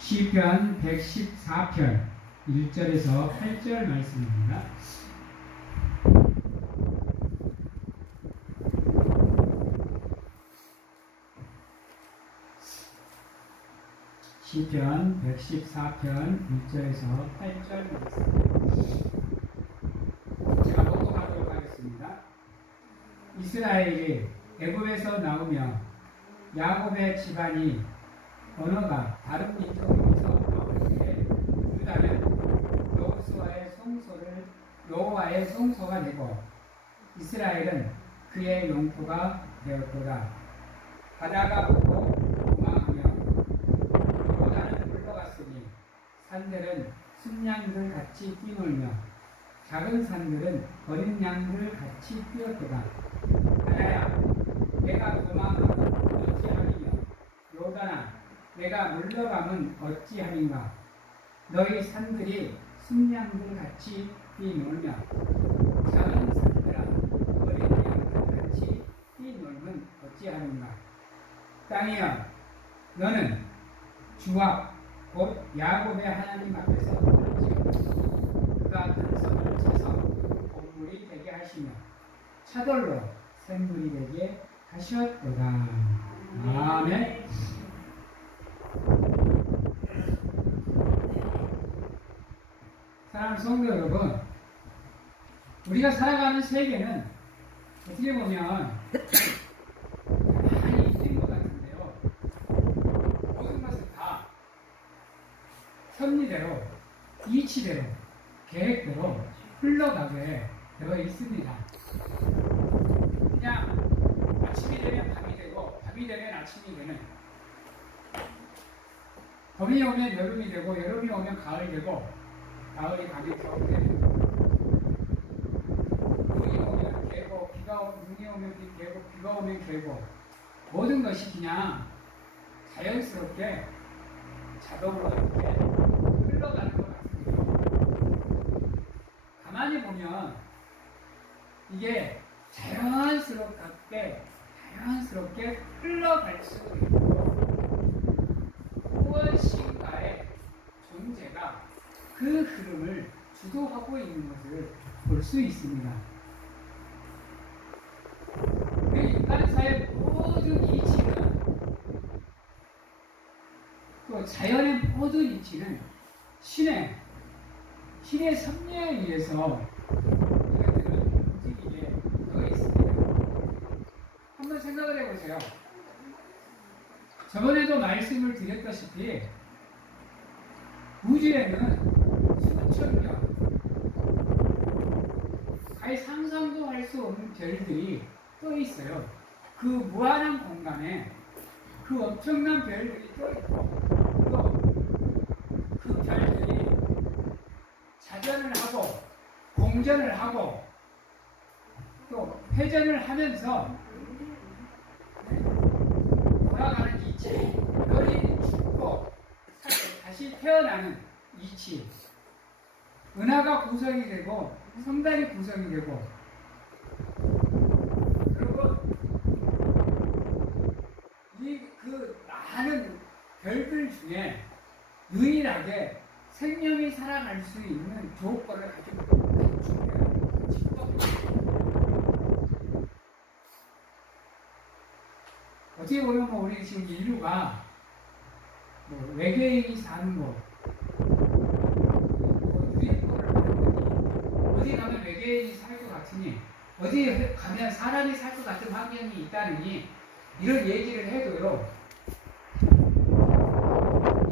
시편 114편 1절에서 8절 말씀입니다. 시편 114편 1절에서 8절 말씀. 제가 복독하도록 하겠습니다. 이스라엘이 애굽에서 나오며 야곱의 집안이 언어가 다른 민족에서 나올 때 유다는 여호와의 송소가 되고 이스라엘은 그의 용포가 되었도다. 바다가 보고 도망하며 요단은 물러갔으니 산들은 순양들 같이 뛰놀며 작은 산들은 어린 양들 같이 뛰었도다. 바다야, 내가 도망하면 어찌하리며 요단아, 내가 물러가면 어찌하는가. 너희 산들이 순양들 같이 뛰놀며 작은 산들아 어린 양들 같이 뛰놀면 어찌하는가. 땅이여, 너는 주와 곧 야곱의 하나님 앞에서 그가 단성을 쳐서 곡물이 되게 하시며 차돌로 샘물이 되게 하셨도다. 아멘. 사랑하는 성도 여러분, 우리가 살아가는 세계는 어떻게 보면 많이 있는 것 같은데요, 모든 것은 다 섭리대로, 이치대로, 계획대로 흘러가게 되어 있습니다. 그냥 아침이 되면 밤이 되고 밤이 되면 아침이 되는, 봄이 오면 여름이 되고 여름이 오면 가을이 되고 가을이 가면 겨울이 되고 눈이 오면 개고 눈이 오면 비 개고 비가 오면 개고, 모든 것이 그냥 자연스럽게 자동으로 이렇게 흘러가는 것 같습니다. 가만히 보면 이게 자연스럽게 흘러갈 수도 있고 무엇인가의 존재가 그 흐름을 주도하고 있는 것을 볼 수 있습니다. 우리 인간사의 모든 이치는, 또 자연의 모든 이치는 신의 섭리에 의해서 이것들은 움직이게 되어 있습니다. 한번 생각을 해보세요. 저번에도 말씀을 드렸다시피 우주에는 수천 명, 아예 상상도 할 수 없는 별들이 떠 있어요. 그 무한한 공간에 그 엄청난 별들이 떠 있고, 또 그 별들이 자전을 하고 공전을 하고 또 회전을 하면서 돌아가는 이치, 별이 죽고 다시 태어나는 이치, 은하가 구성이 되고 성단이 구성이 되고, 그리고 그 많은 별들 중에 유일하게 생명이 살아갈 수 있는 조건을 가지고 있는 직업입니다. 어떻게 보면 우리 지금 인류가 외계인이 사는 곳, 어디 가면 외계인이 살 것 같으니, 어디 가면 사람이 살 것 같은 환경이 있다느니, 이런 얘기를 해도요,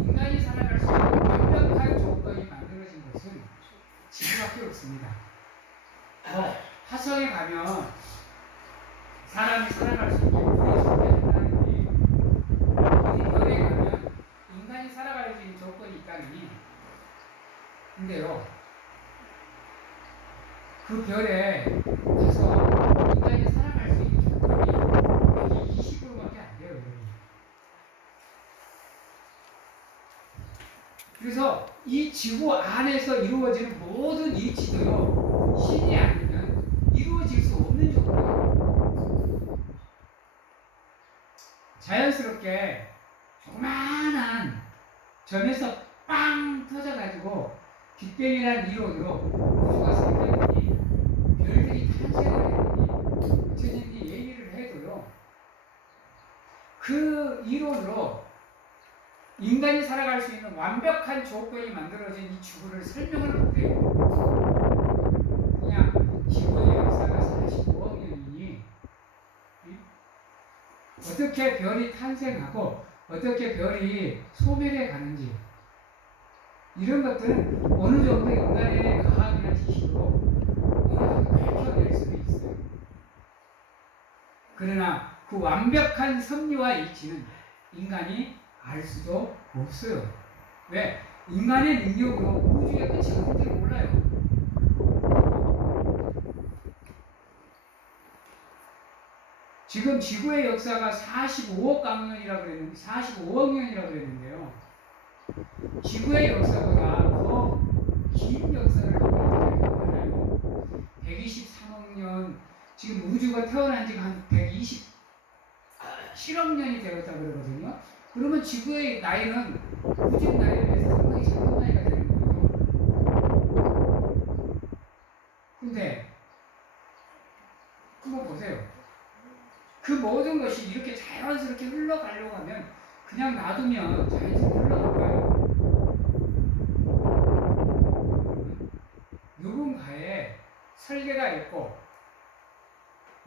인간이 살아갈 수 있는 완벽한 조건이 만들어진 것은 지구밖에 없습니다. 화성에 가면 사람이 살아갈 수 있는 물이 존재한다느니, 어디 별에 가면 인간이 살아갈 수 있는 조건이 있다느니, 근데요, 그 별에 가서 인간이 살아갈 수 있는 조건이 20%밖에 안 돼요, 여러분. 그래서 이 지구 안에서 이루어지는 모든 이치도요, 신이 아니면 이루어질 수 없는 조건이에요. 자연스럽게 조그마한 점에서 빵 터져가지고 빅뱅이라는 이론으로 우주가 생겼더니 별들이 탄생을 했더니 어쩌든지 얘기를 해도요. 그 이론으로 인간이 살아갈 수 있는 완벽한 조건이 만들어진 이 지구를 설명을 못해요. 그냥 지구의 역사가 45억 년이니 어떻게 별이 탄생하고 어떻게 별이 소멸해 가는지 이런 것들은 어느 정도 인간의 과학이나 지식으로 어느 정도 밝혀낼 수도 있어요. 그러나 그 완벽한 섭리와 이치는 인간이 알 수도 없어요. 왜? 인간의 능력으로 우주의 끝이 어딘지를 몰라요. 지금 지구의 역사가 45억 강년이라고 그랬는데, 45억 년이라고 그랬는데요. 지구의 역사보다 더 긴 역사를 갖고 있잖아요. 123억 년, 지금 우주가 태어난 지가 한 127억 년이 되었다고 그러거든요. 그러면 지구의 나이는 우주 나이에 비해서 상당히 작은 나이가 되는 거예요. 근데 한번 보세요. 그 모든 것이 이렇게 자연스럽게 흘러가려고 하면 그냥 놔두면 자연스럽게 흘러갈까요? 누군가의 설계가 있고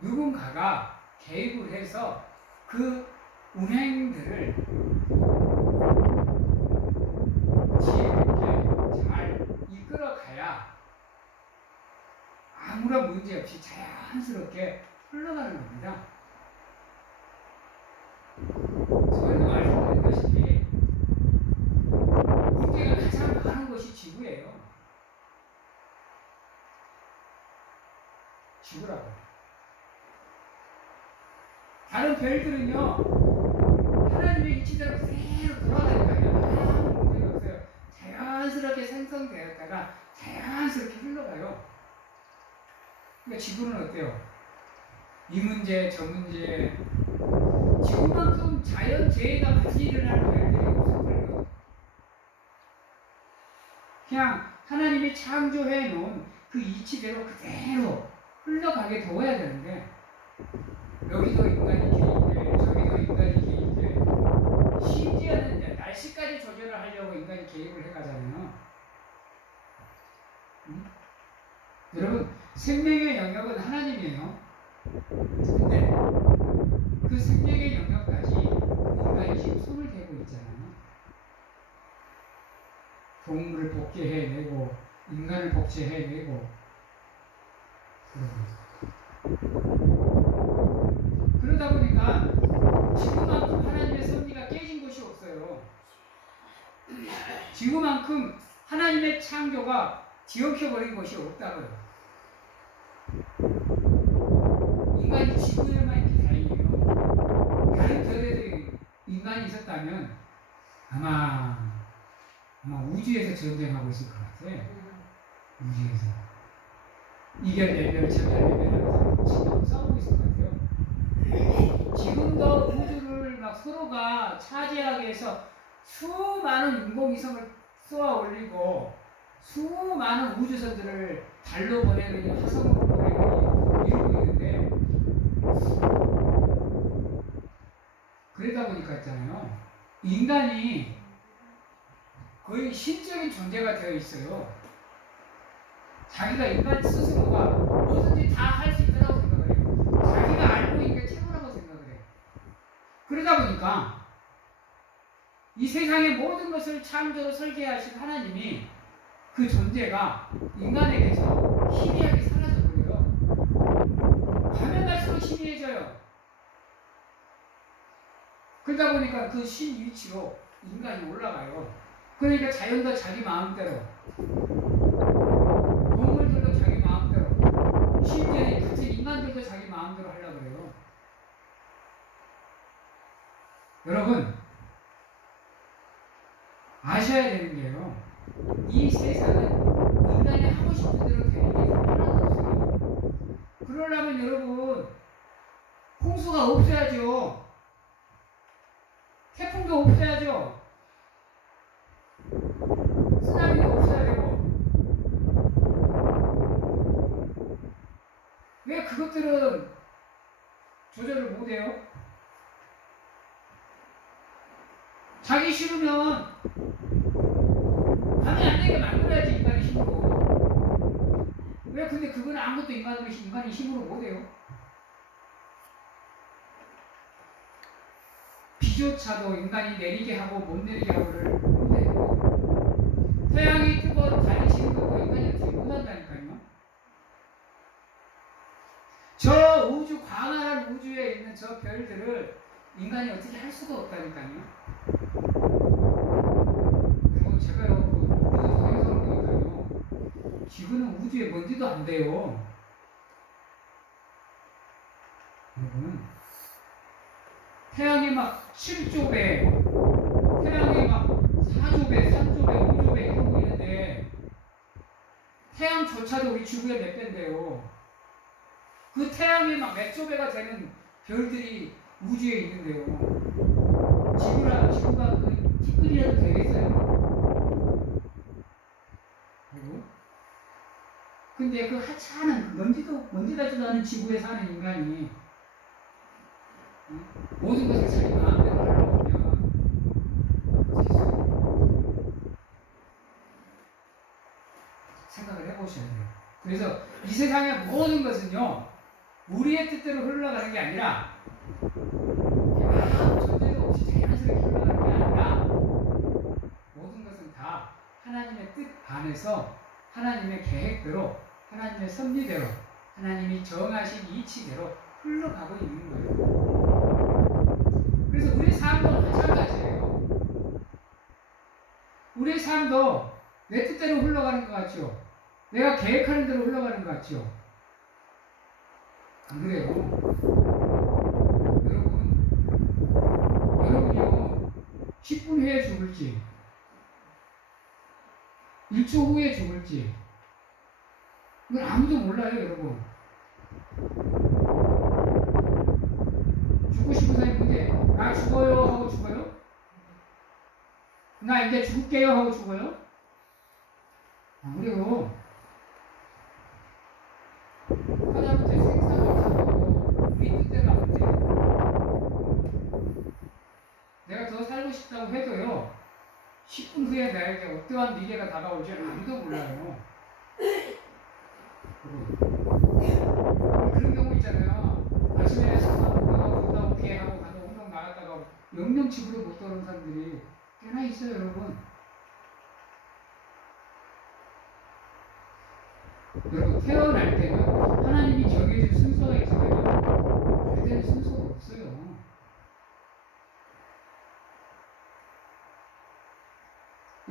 누군가가 개입을 해서 그 운행들을 지혜롭게 잘 이끌어가야 아무런 문제 없이 자연스럽게 흘러가는 겁니다. 저희도 말씀드렸다시피 문제가 가장 많은 것이 지구예요. 지구라고. 다른 별들은요, 하나님의 이치대로 그대로 돌아가니까요. 아무 문제가 없어요. 자연스럽게 생성되었다가 자연스럽게 흘러가요. 그러니까 지구는 어때요? 이 문제, 저 문제, 지구만큼 자연재해가 같이 일어나는 별들이 없을걸요. 그냥 하나님이 창조해 놓은 그 이치대로 그대로 흘러가게 둬야 되는데, 여기도 인간이 개입돼, 저기도 인간이 개입돼, 심지어는 날씨까지 조절을 하려고 인간이 개입을 해가잖아요. 여러분, 생명의 영역은 하나님이에요. 근데 그 생명의 영역까지 인간이 지금 손을 대고 있잖아요. 동물을 복제해내고 인간을 복제해내고 그러다 보니까 지구만큼 하나님의 섭리가 깨진 것이 없어요. 지구만큼 하나님의 창조가 뒤엉켜버린 것이 없다고요. 인간이 지구에만 있기 다행이에요. 다른 별에도 인간이 있었다면 아마 우주에서 전쟁하고 있을 것 같아요. 우주에서 이별 내별 저별 내별 하면서 지금 싸우고 있을 것 같아요. 지금도 우주를 막 서로가 차지하기 위해서 수많은 인공위성을 쏘아 올리고 수많은 우주선들을 달로 보내느니 화성으로 보내느니 이러고 있는데, 그러다 보니까 있잖아요, 인간이 거의 신적인 존재가 되어 있어요. 자기가 인간 스스로가 뭐든지 다 할 수 있다고 생각을 해요. 자기가 알고 있는 게 최고라고 생각을 해요. 그러다 보니까 이 세상의 모든 것을 창조로 설계하신 하나님이 그 존재가 인간에게서 희미하게 사라져버려요. 가면 갈수록 희미해져요. 그러다 보니까 그 신 위치로 인간이 올라가요. 그러니까 자연도 자기 마음대로, 동물들도 자기 마음대로, 심지어 같은 인간들도 자기 마음대로 하려고 그래요. 여러분, 아셔야 되는 게요, 이 세상은 인간이 하고 싶은 대로 되는 게 하나도 없어요. 그러려면 여러분, 홍수가 없어야죠. 태풍도 없어야죠. 쓰나미도 없어야 되고. 왜 그것들은 조절을 못해요? 자기 싫으면 밤에 안 되게 만들어야지, 인간의 힘으로. 왜 근데 그건 아무것도 인간이 힘으로 못해요? 비조차도 인간이 내리게 하고 못 내리게 하고를 못해요. 태양이 뜨고 달이 지는 것도 인간이 어떻게 못한다니까요. 저 우주, 광활한 우주에 있는 저 별들을 인간이 어떻게 할 수가 없다니까요. 그리고 제가요, 우주 동영상을 보니까요, 지구는 우주에 먼지도 안 돼요. 여러분, 태양이 막 7조 배, 태양이 막 4조 배, 3조 배, 5조 배 이러고 있는데, 태양조차도 우리 지구의 몇 배인데요. 그 태양이 막 몇 조 배가 되는 별들이 우주에 있는데요. 지구가 그 티끌이라도 되겠어요? 그리고 근데 그 하찮은 먼지 같지도 않은 지구에 사는 인간이 모든 것을 자기 마음대로 하려고 하면 생각을 해보셔야 돼요. 그래서 이 세상의 모든 것은요, 우리의 뜻대로 흘러가는 게 아니라, 아무 전제도 없이 자연스럽게 흘러가는 게 아니라, 모든 것은 다 하나님의 뜻 안에서, 하나님의 계획대로, 하나님의 섭리대로, 하나님이 정하신 이치대로 흘러가고 있는 거예요. 그래서 우리 삶도 마찬가지예요. 우리의 삶도 내 뜻대로 흘러가는 것 같죠? 내가 계획하는 대로 흘러가는 것 같죠? 안 그래요? 여러분이요, 10분 후에 죽을지, 1초 후에 죽을지, 이건 아무도 몰라요, 여러분. 죽고 싶은 사람이 근데, 나 죽어요 하고 죽어요? 나 이제 죽을게요 하고 죽어요? 안 그래요. 하나부터 생사를 하고 우리 뜻대로 안 돼요. 내가 더 살고 싶다고 해도요, 10분 후에 나에게 어떠한 미래가 다가올지 아무도 몰라요. 그런 경우 있잖아요. 아침에 갔다 오게 하고 가서 운동 나갔다가 영영 집으로 못 돌아오는 사람들이 꽤나 있어요, 여러분. 여러분, 태어날 때는 하나님이 정해진 순서가 있잖아요. 갈 때는 순서가 없어요.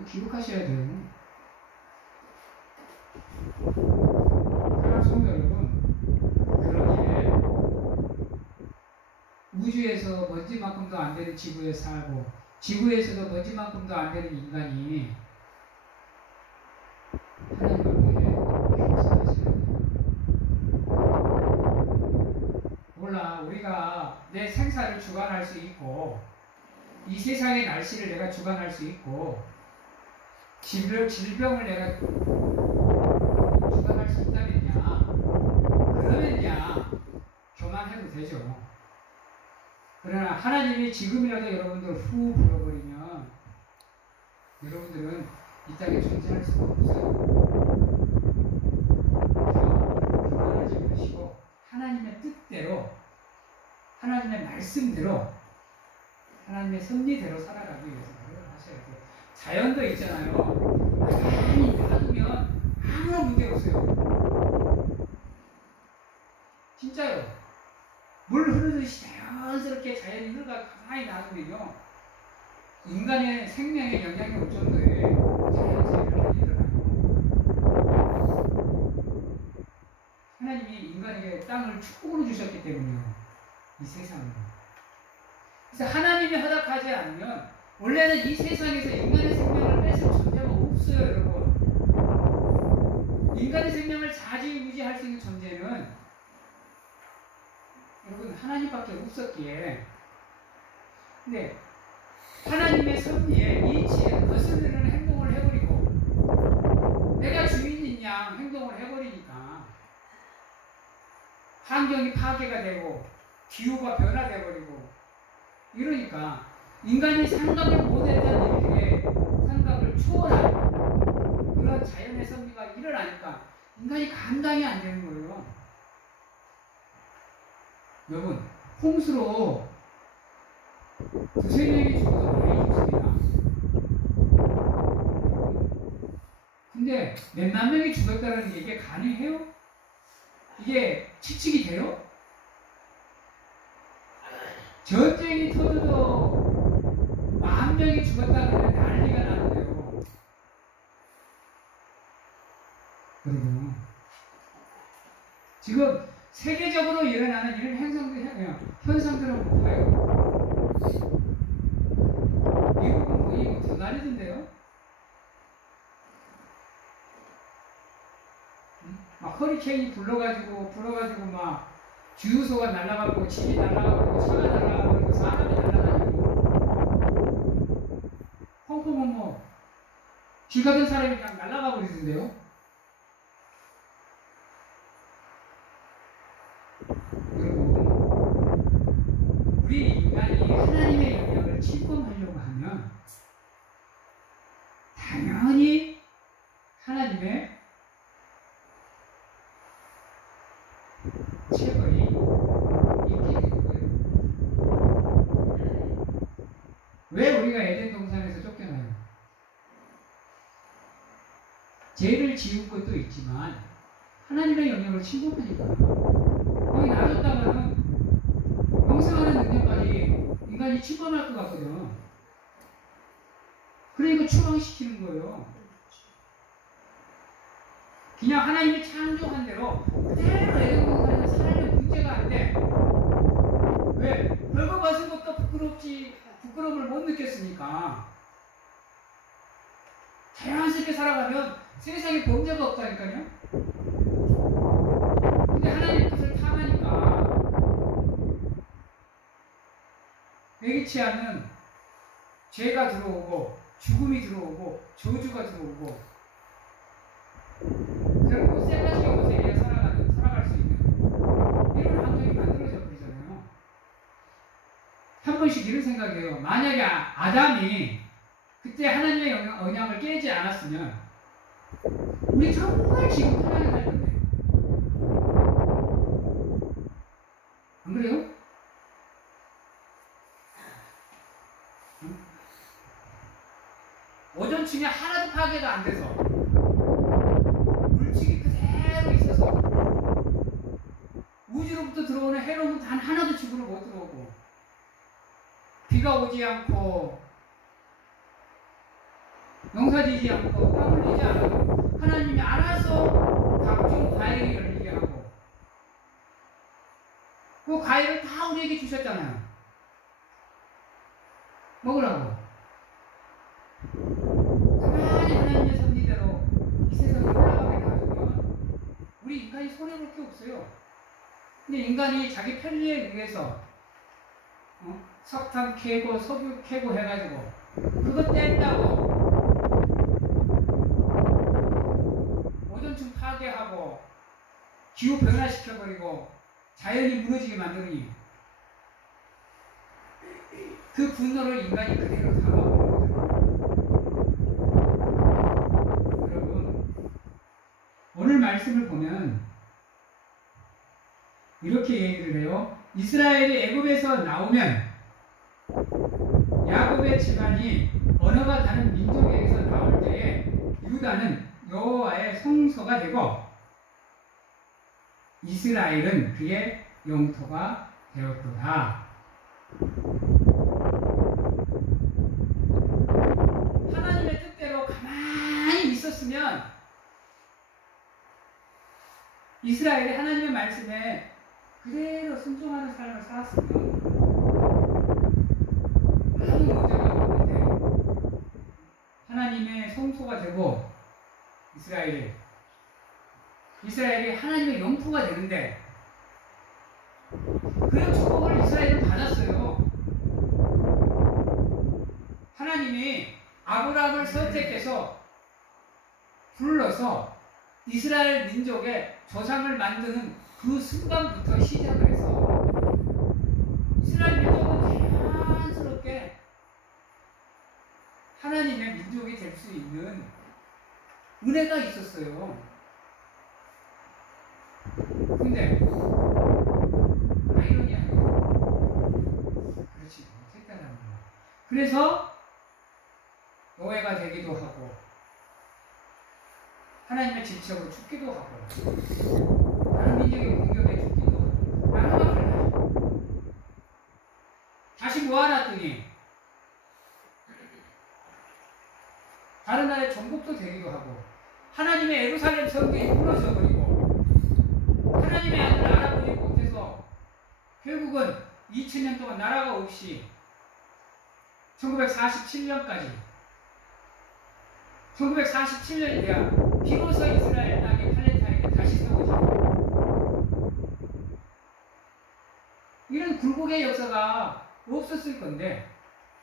기억하셔야 돼요. 사랑하는 성도 여러분, 그러기에 우주에서 먼지만큼도 안 되는 지구에 살고, 지구에서도 먼지만큼도 안 되는 인간이 하나님 앞에 감사하셔야 돼요. 몰라, 우리가 내 생사를 주관할 수 있고, 이 세상의 날씨를 내가 주관할 수 있고, 질병을 내가 주관할 수 있다면야, 그러면야 교만해도 되죠. 그러나 하나님이 지금이라도 여러분들 후 불어버리면 여러분들은 이 땅에 존재할 수가 없어요. 교만하지 마시고 하나님의 뜻대로, 하나님의 말씀대로, 하나님의 섭리대로 살아가기 위해서 노력하셔야 돼요. 자연도 있잖아요. 가만히 놔두면 아무런 문제 없어요. 진짜요. 물 흐르듯이 자연스럽게 자연이 흘러가 가만히 놔두면요, 인간의 생명에 영향이 올 정도의 자연재해가 일어나요. 하나님이 인간에게 땅을 축복으로 주셨기 때문이에요. 이 세상을. 그래서 하나님이 허락하지 않으면 원래는 이 세상에서 인간의 생명을 뺏을 존재가 없어요, 여러분. 인간의 생명을 좌지우지할 수 있는 존재는 여러분 하나님밖에 없었기에, 근데 하나님의 섭리에 이치에 거슬리는 행동을 환경이 파괴가 되고 기후가 변화돼 버리고 이러니까 인간이 생각을 못했던 일들에 생각을 초월하는 그런 자연의 섭리가 일어나니까 인간이 감당이 안 되는 거예요. 여러분, 홍수로 두세 명이 죽어서 많이 죽습니다. 근데 몇만 명이 죽었다는 게 이게 가능해요? 이게 추측이 돼요? 전쟁이 터져도 10,000명이 죽었다는 게 난리가 나는데요. 여러분, 지금 세계적으로 일어나는 이런 현상들은 봐요. 미국은 거의 더 난리던데요? 막 허리케인이 불어가지고 막 주유소가 날아가고 집이 날아가고 차가 날아가고 사람이 날아가고 홍콩은 뭐 길 가던 사람이 그냥 날아가고 있는데요. 여러분, 우리 인간이 하나님의 영역을 침범하려고 하면 당연히 하나님의 체벌이 있게 되는 거예요. 왜 우리가 에덴 동산에서 쫓겨나요? 죄를 지은 것도 있지만 하나님의 영역을 침범하니까 거기 놔뒀다가는 영생하는 능력까지 인간이 침범할 것 같거든요. 그러니까 추방시키는 거예요. 그냥 하나님이 창조한 대로 그대로 에덴 동산에서 살면 문제가 안 돼. 왜? 벌거벗은 것도 부끄러움을 못 느꼈으니까. 자연스럽게 살아가면 세상에 범죄가 없다니까요. 근데 하나님 그것을 탐하니까 예기치 않은 죄가 들어오고 죽음이 들어오고 저주가 들어오고 결국 셀라식의 곳에 살아갈 수 있는 이런 환경이 만들어져 버리잖아요. 한 번씩 이런 생각이에요. 만약에 아담이 그때 하나님의 언약을 깨지 않았으면 우리 정말 지금 편하게 살 건데. 안 그래요? 응? 오존층에 하나도 파괴가 안 돼서 물질이 그대로 있어서 우주로부터 들어오는 해로운 단 하나도 지구로 못 들어오고 비가 오지 않고 농사지지 않고 땀 흘리지 않고 하나님이 알아서 각종 과일이 열리게 하고 그 과일을 다 우리에게 주셨잖아요. 먹으라고. 가만히 하나님의 섭리대로 이 세상을 살아가게 놔두면 우리 인간이 손해볼 게 없어요. 근데 인간이 자기 편리에 의해서 석탄 캐고 석유 캐고 해가지고 그것 뗀다고 오존층 파괴하고 기후 변화시켜버리고 자연이 무너지게 만드니 그 분노를 인간이 그대로 담아버리는 거죠. 여러분, 오늘 말씀을 보면 이렇게 얘기를 해요. 이스라엘이 애굽에서 나오면 야곱의 집안이 언어가 다른 민족에게서 나올 때에 유다는 여호와의 성소가 되고 이스라엘은 그의 영토가 되었도다. 하나님의 뜻대로 가만히 있었으면 이스라엘이 하나님의 말씀에 그대로 순종하는 삶을 살았으면 아무 문제가 없는데 하나님의 성소가 되고 이스라엘이 하나님의 영토가 되는데 그런 축복을 이스라엘은 받았어요. 하나님이 아브라함을 선택해서 불러서 이스라엘 민족의 조상을 만드는 그 순간부터 시작을 해서 이스라엘 민족은 자연스럽게 하나님의 민족이 될 수 있는 은혜가 있었어요. 근데 아이러니 아니에요. 그렇지 못했다는 거예요. 그래서 노예가 되기도 하고 하나님의 질책으로 죽기도 하고 다른 민족의 공격에 죽기도 하고 나라가 달라지고 다시 모아놨더니 다른 나라의 정복도 되기도 하고 하나님의 예루살렘 성전이 무너져 버리고 하나님의 아들을 알아보지 못해서 결국은 2000년 동안 나라가 없이 1947년까지 1947년이 돼야 비로소 이스라엘 땅에 팔레스타인이 다시 세워지고 이런 굴곡의 역사가 없었을 건데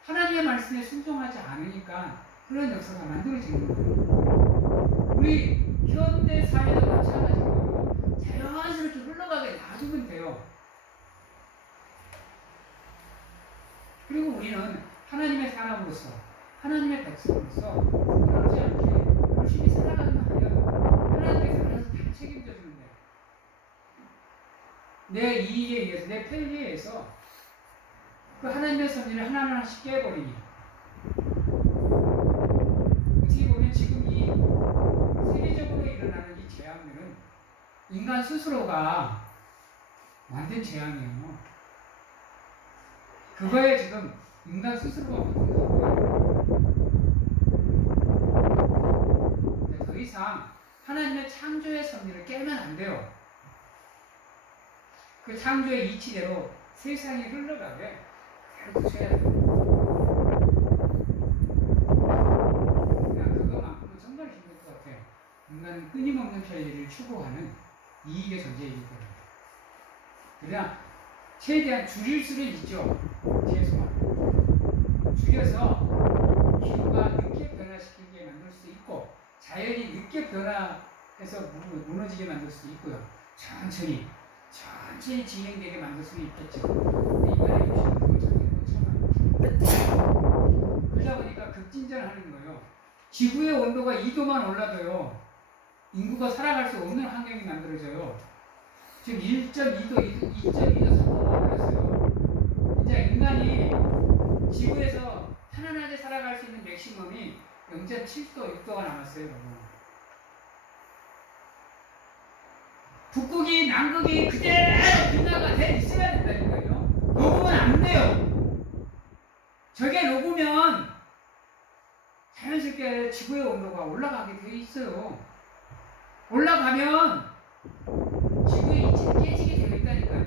하나님의 말씀에 순종하지 않으니까 그런 역사가 만들어지는 거예요. 우리 현대 사회도 마찬가지로 자연스럽게 흘러가게 놔두면 돼요. 그리고 우리는 하나님의 사람으로서 하나님의 백성으로서 그렇지 않게 열심히 살아가기만 하면 하나님께서 알아서 다 책임져 주는데 내 이익에 의해서 내 편리에 의해서 그 하나님의 섭리를 하나하나씩 깨버리니 어떻게 보면 지금 이 세계적으로 일어나는 이 재앙들은 인간 스스로가 만든 재앙이에요. 그거에 지금 인간 스스로가 만든 거예요. 더 이상 하나님의 창조의 섭리를 깨면 안 돼요. 그 창조의 이치대로 세상이 흘러가게 가르쳐야 돼요. 그냥 그거만큼은 정말 힘들 것 같아요. 인간은 끊임없는 편리를 추구하는 이익의 존재이기 때문에. 그냥 최대한 줄일 수는 있죠. 최소한. 줄여서 기후가 늦게 변화시키게 만들 수 있고 자연이 늦게 변화해서 무너지게 만들 수 있고요. 천천히 진행되게 만들 수는 있겠죠. 인간의 욕심은 그걸 절대 못 참아요. 그러다 보니까 급진전하는 거예요. 지구의 온도가 2도만 올라도요. 인구가 살아갈 수 없는 환경이 만들어져요. 지금 1.2도, 2.2도, 3도가 올랐어요. 이제 인간이 지구에서 편안하게 살아갈 수 있는 맥시멈이 0.7도, 6도가 남았어요. 여러분. 북극이 남극이 그대로 빙하가 돼 있어야 된다니까요. 녹으면 안 돼요. 저게 녹으면 자연스럽게 지구의 온도가 올라가게 돼 있어요. 올라가면 지구의 이치가 깨지게 되어 있다니까요.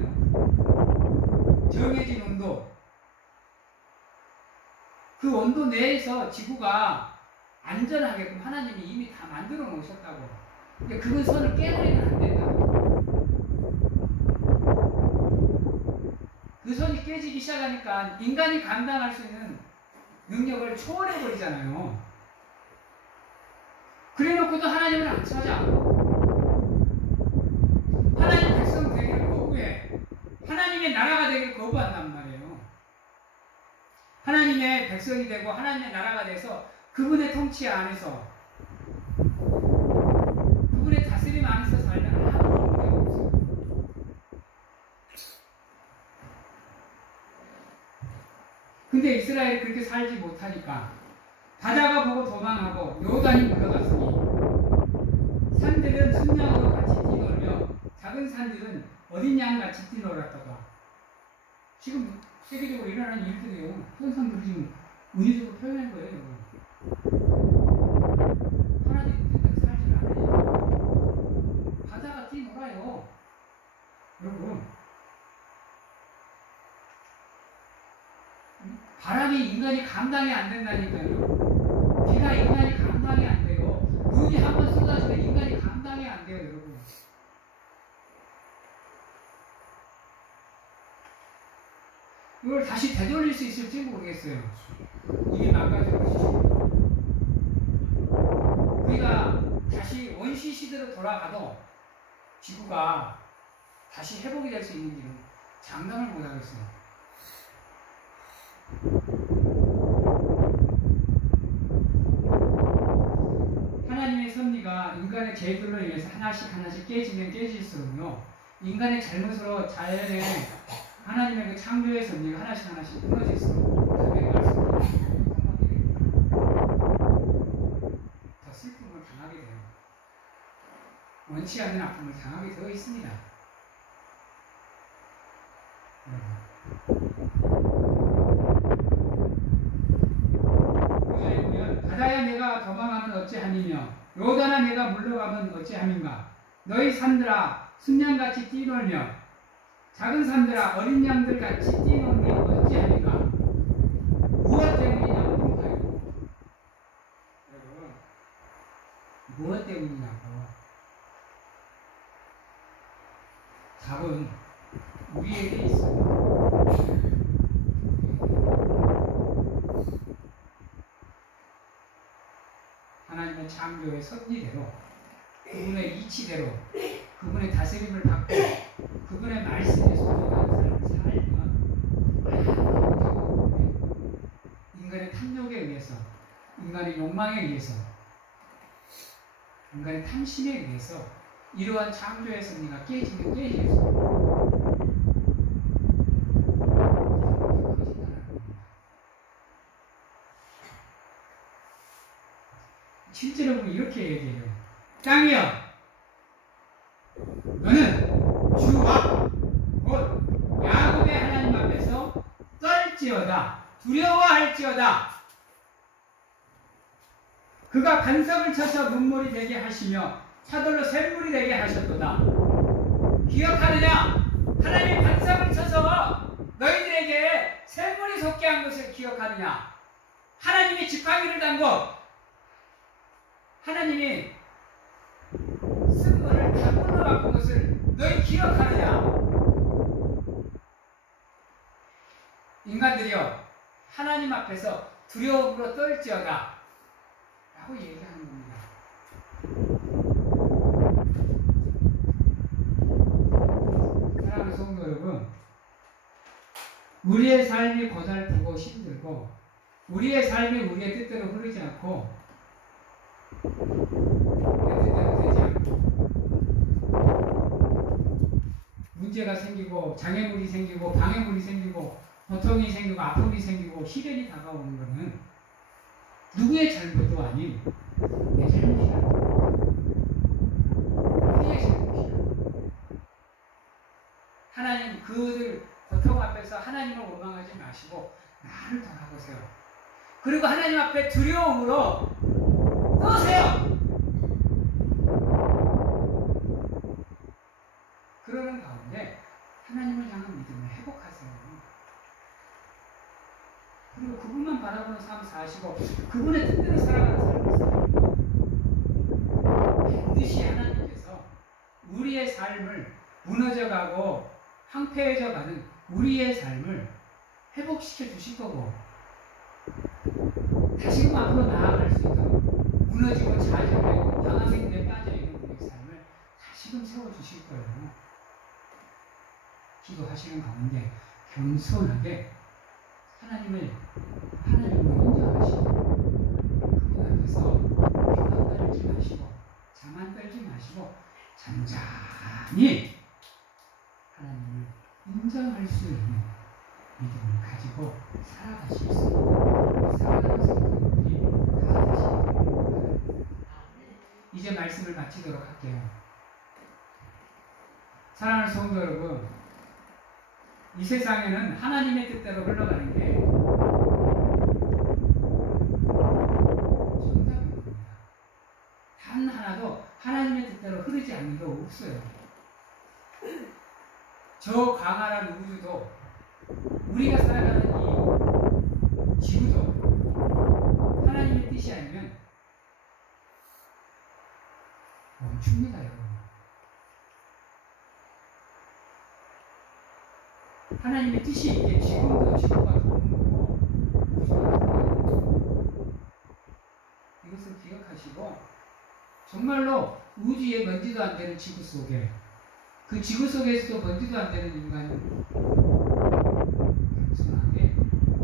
정해진 온도. 그 온도 내에서 지구가 안전하게끔 하나님이 이미 다 만들어 놓으셨다고. 근데 그 선을 깨버리면 안 된다. 그 선이 깨지기 시작하니까 인간이 감당할 수 있는 능력을 초월해 버리잖아요. 그래 놓고도 하나님을 안 찾아. 하나님 백성 되기를 거부해. 하나님의 나라가 되기를 거부한단 말이에요. 하나님의 백성이 되고 하나님의 나라가 돼서 그분의 통치 안에서 그분의 다스림 안에서 살면 아무런 문제가 없어요. 근데 이스라엘이 그렇게 살지 못하니까 바다가 보고 도망하고 요단이 물러갔으니 산들은 순양으로 같이 뛰놀며 작은 산들은 어린 양같이 뛰놀았다가 지금 세계적으로 일어나는 일들이에요. 현상들을 지금 은유적으로 표현한 거예요. 여러분. 하나님 뜻대로 살지 않아요. 바다가 뛰놀아요. 여러분. 바람이 인간이 감당이 안 된다니까요. 비가 인간이 감당이 안 돼요. 눈이 한번 쏟아지면 인간이 감당이 안 돼요, 여러분. 이걸 다시 되돌릴 수 있을지 모르겠어요. 이미 망가져버리시고. 우리가 다시 원시 시대로 돌아가도 지구가 다시 회복이 될 수 있는지는 장담을 못하겠어요. 하나님의 섭리가 인간의 죄들로 인해서 하나씩 하나씩 깨지면 깨질수록요, 인간의 잘못으로 자연의 하나님의 그 창조의 섭리가 하나씩 하나씩 무너질수록 당연히 말씀을 당하게 됩니다. 더 슬픔을 당하게 돼요. 원치 않는 아픔을 당하게 되어 있습니다. 구절에 보면 바다야 내가 도망하면 어찌하니며 요단아 내가 물러가면 어찌함인가. 너희 산들아 순양같이 뛰놀며 작은 산들아 어린 양들같이 뛰놀며 어찌하니까. 무엇 때문이냐고 물어봐요. 여러분, 무엇 때문이냐고. 답은 우리에게 있어요. 하나님의 창조의 섭리대로, 그분의 이치대로, 그분의 다스림을 받고 그분의 말씀에 순종하는 삶을 살면 인간의 탐욕에 의해서, 인간의 욕망에 의해서, 인간의 탐심에 의해서 이러한 창조의 섭리가 깨지면 깨질수록 실제로 보면 이렇게 얘기해요. 땅이여, 너는 주와 곧 야곱의 하나님 앞에서 떨지어다, 두려워할지어다. 그가 반석을 쳐서 눈물이 되게 하시며 차돌로 샘물이 되게 하셨도다. 기억하느냐? 하나님이 반석을 쳐서 너희들에게 샘물이 솟게 한 것을 기억하느냐? 하나님이 지팡이를 담고 하나님이 쓴물을 단물로 바꾼 것을 너희 기억하느냐? 인간들이여, 하나님 앞에서 두려움으로 떨지어다 라고 얘기하는 겁니다. 사랑하는 성도 여러분, 우리의 삶이 고달프고 힘들고 우리의 삶이 우리의 뜻대로 흐르지 않고 내 뜻대로 되지 않고 문제가 생기고 장애물이 생기고 방해물이 생기고 고통이 생기고 아픔이 생기고 시련이 다가오는 것은 누구의 잘못도 아닌 내 잘못이야. 우리의 잘못이야. 하나님, 그들 고통 앞에서 하나님을 원망하지 마시고 나를 돌아보세요. 그리고 하나님 앞에 두려움으로 떠세요. 그러는 가운데 하나님을 향한 믿음을 회복하세요. 그리고 그분만 바라보는 삶 사시고 그분의 뜻대로 살아가는 삶을 살고 반드시 하나님께서 우리의 삶을 무너져가고 황폐해져가는 우리의 삶을 회복시켜 주실 거고 다시금 앞으로 나아갈 수 있도록 무너지고 좌절되고 방황에 빠져있는 우리의 삶을 다시금 세워주실 거예요. 기도하시는 가운데 겸손하게 하나님을 인정하시고 그분 앞에서 평안 떨지 마시고 잠안 떨지 마시고 잠잠히 하나님을 인정할 수 있는 믿음을 가지고 살아가실 수 있는 살아가는 성도들이 다 되시기 바랍니다. 이제 말씀을 마치도록 할게요. 사랑하는 성도 여러분, 이 세상에는 하나님의 뜻대로 흘러가는 게 정답입니다. 단 하나도 하나님의 뜻대로 흐르지 않는 게 없어요. 저 광활한 우주도 우리가 살아가는 이 지구도 하나님의 뜻이 아니면 멈춥니다, 여러분. 하나님의 뜻이 있게 지금도 지구가 도는 거고 우주가 도는 거고 이것을 기억하시고 정말로 우주에 먼지도 안 되는 지구 속에 그 지구 속에서도 먼지도 안 되는 인간이 겸손하게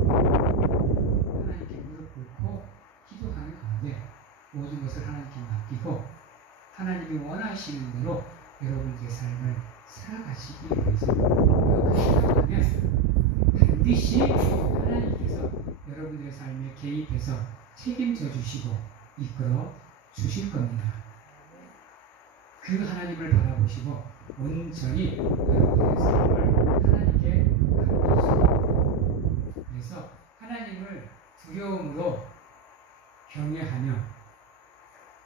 하나님께 무릎 꿇고 기도하는 가운데 모든 것을 하나님께 맡기고 하나님이 원하시는 대로 여러분들의 삶을 살아가시기 위해서 그렇게 반드시 하나님께서 여러분들의 삶에 개입해서 책임져 주시고 이끌어 주실 겁니다. 그 하나님을 바라보시고 온전히 여러분들의 삶을 하나님께 맡기시고 그래서 하나님을 두려움으로 경외하며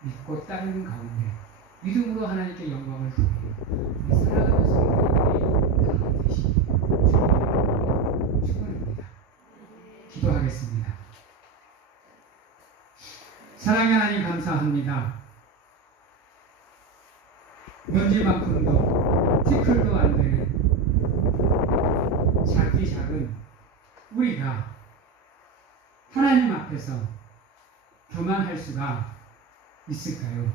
믿고 따르는 가운데 믿음으로 하나님께 영광을 돌리고 우리 사랑하는 성도들이 다 되시기 축원합니다. 기도하겠습니다. 사랑의 하나님 감사합니다. 먼지만큼도 티끌도 안 되는 작은 우리가 하나님 앞에서 교만할 수가 있을까요?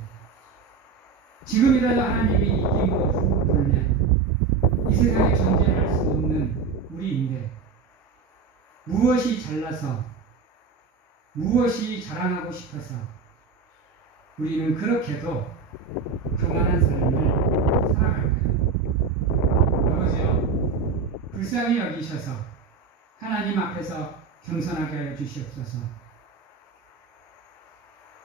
지금이라도 하나님이 이김으로 훅 불면 이 세상에 존재할 수 없는 우리인데 무엇이 잘나서 무엇이 자랑하고 싶어서 우리는 그렇게도 교만한 삶을 살아갈까요? 아버지요, 불쌍히 여기셔서 하나님 앞에서 겸손하게 하여 주시옵소서.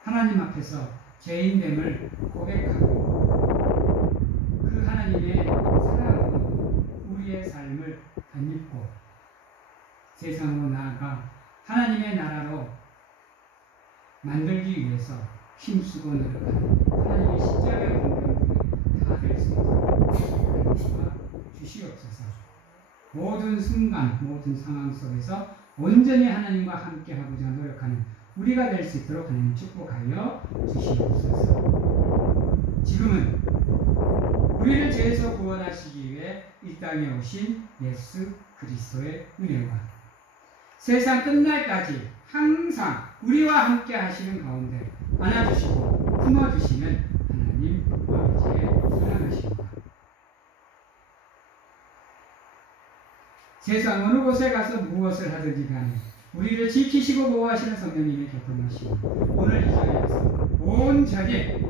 하나님 앞에서 죄인됨을 고백하고 그 하나님의 사랑으로 우리의 삶을 덧입고 세상으로 나아가 하나님의 나라로 만들기 위해서 힘쓰고 노력하는 하나님의 십자가의 운명들이 다 될 수 있도록 하나님과 주시옵소서. 모든 순간, 모든 상황 속에서 온전히 하나님과 함께하고자 노력하는 우리가 될 수 있도록 하나님 축복하여 주시옵소서. 지금은 우리를 죄에서 구원하시기 위해 이 땅에 오신 예수 그리스도의 은혜와 세상 끝날까지 항상 우리와 함께 하시는 가운데 안아주시고 품어주시는 하나님 아버지의 사랑하십니다. 세상 어느 곳에 가서 무엇을 하든지 간에 우리를 지키시고 보호하시는 성령님의 곁들하시고 오늘 이 자리에서 온전히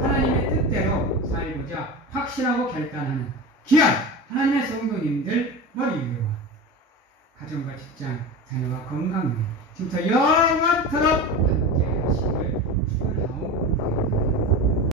하나님의 뜻대로 살고자 확신하고 결단하는 귀한 하나님의 성도님들 머리 위와 가정과 직장, 자녀와 건강에 지금부터 영원토록 함께 하시길 축원합니다.